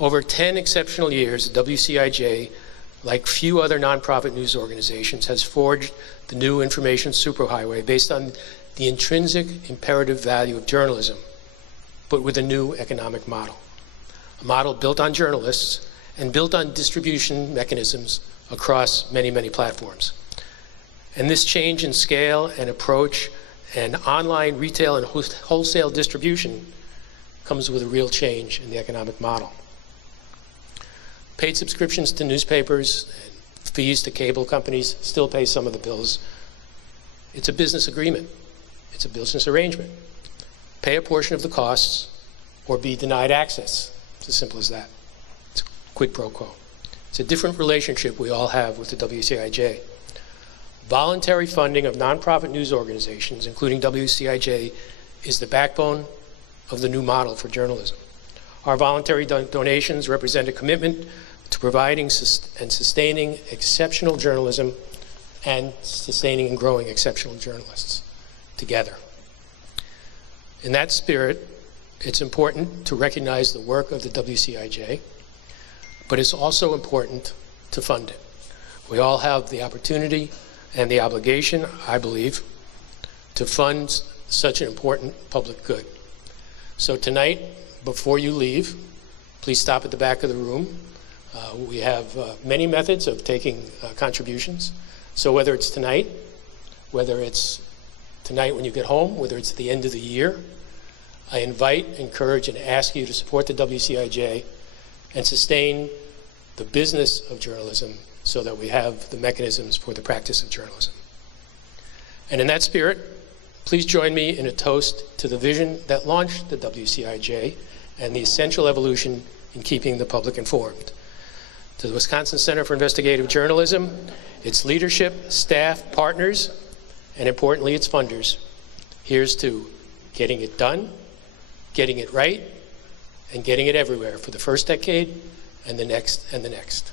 Over 10 exceptional years, WCIJ, like few other nonprofit news organizations, has forged the new information superhighway based on the intrinsic imperative value of journalism, but with a new economic model. A model built on journalists and built on distribution mechanisms across many, many platforms. And this change in scale and approach and online retail and wholesale distribution comes with a real change in the economic model. Paid subscriptions to newspapers and fees to cable companies still pay some of the bills. It's a business agreement. It's a business arrangement. Pay a portion of the costs or be denied access. It's as simple as that. It's a quid pro quo. It's a different relationship we all have with the WCIJ. Voluntary funding of nonprofit news organizations, including WCIJ, is the backbone of the new model for journalism. Our voluntary donations represent a commitment to providing and sustaining exceptional journalism and sustaining and growing exceptional journalists together. In that spirit, it's important to recognize the work of the WCIJ, but it's also important to fund it. We all have the opportunity and the obligation, I believe, to fund such an important public good. So tonight, before you leave, please stop at the back of the room. We have many methods of taking contributions. So whether it's tonight, whether it's tonight when you get home, whether it's at the end of the year, I invite, encourage, and ask you to support the WCIJ and sustain the business of journalism so that we have the mechanisms for the practice of journalism. And in that spirit, please join me in a toast to the vision that launched the WCIJ and the essential evolution in keeping the public informed. To the Wisconsin Center for Investigative Journalism, its leadership, staff, partners, and importantly, its funders, here's to getting it done, getting it right, and getting it everywhere for the first decade and the next and the next.